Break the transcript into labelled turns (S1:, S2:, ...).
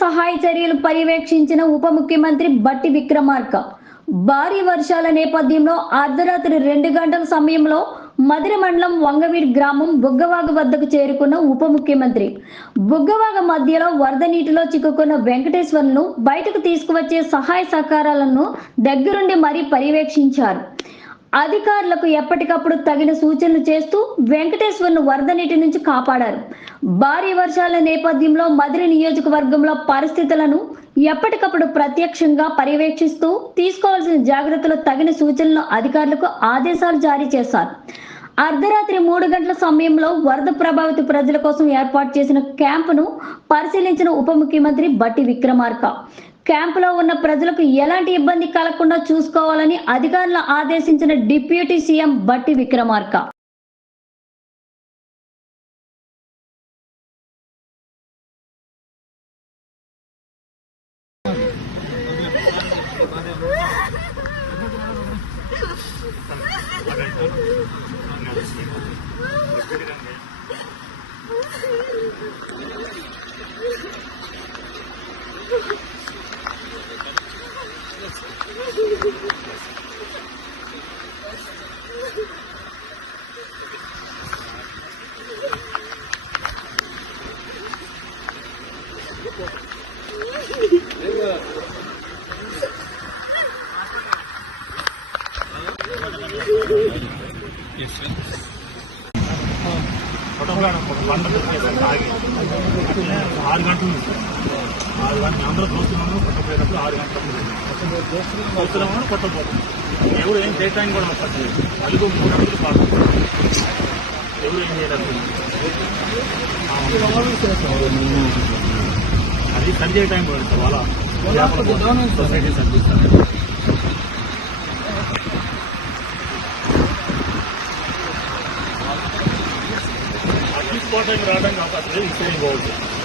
S1: సహాయ చర్యలు పర్యవేక్షించిన ఉప ముఖ్యమంత్రి బట్టి విక్రమార్క. భారీ వర్షాల నేపథ్యంలో అర్ధరాత్రి రెండు గంటల సమయంలో మధుర మండలం వంగవీడ్ గ్రామం బుగ్గవాగ వద్దకు చేరుకున్న ఉప ముఖ్యమంత్రి. బుగ్గవాగ మధ్యలో వరద నీటిలో చిక్కుకున్న వెంకటేశ్వర్ను బయటకు తీసుకువచ్చే సహాయ సహకారాలను దగ్గరుండి మరీ పర్యవేక్షించారు. అధికారులకు ఎప్పటికప్పుడు తగిన సూచనలు చేస్తూ వెంకటేశ్వర్ను వరద నీటి నుంచి కాపాడారు. భారీ వర్షాల నేపథ్యంలో మదిరి నియోజకవర్గంలో పరిస్థితులను ఎప్పటికప్పుడు ప్రత్యక్షంగా పర్యవేక్షిస్తూ తీసుకోవాల్సిన జాగ్రత్తలు తగిన సూచనలు అధికారులకు ఆదేశాలు జారీ చేశారు. అర్ధరాత్రి మూడు గంటల సమయంలో వరద ప్రభావిత ప్రజల కోసం ఏర్పాటు చేసిన క్యాంపును పరిశీలించిన ఉప ముఖ్యమంత్రి బట్టి విక్రమార్క. క్యాంపులో ఉన్న ప్రజలకు ఎలాంటి ఇబ్బంది కలగకుండా చూసుకోవాలని అధికారులు ఆదేశించిన డిప్యూటీ సీఎం బట్టి విక్రమార్క.
S2: ఆరు గంటలు ఆరు గంటలు అందరూ చూస్తున్నాము కొట్టపోయినప్పుడు ఆరు గంటలు చూస్తున్నాము కొట్టపోతున్నాం ఎవరు ఏం చేయటానికి కూడా వస్తుంది అలుగు మూడు గంటలు కాదు ఎవరు ఏం చేయడానికి అది సరి చేయటం పడుతుంది వాళ్ళ సొసైటీ సర్వీస్ తీసుకోవడానికి అవకాశం లేదు ఇసుకొని పోవచ్చు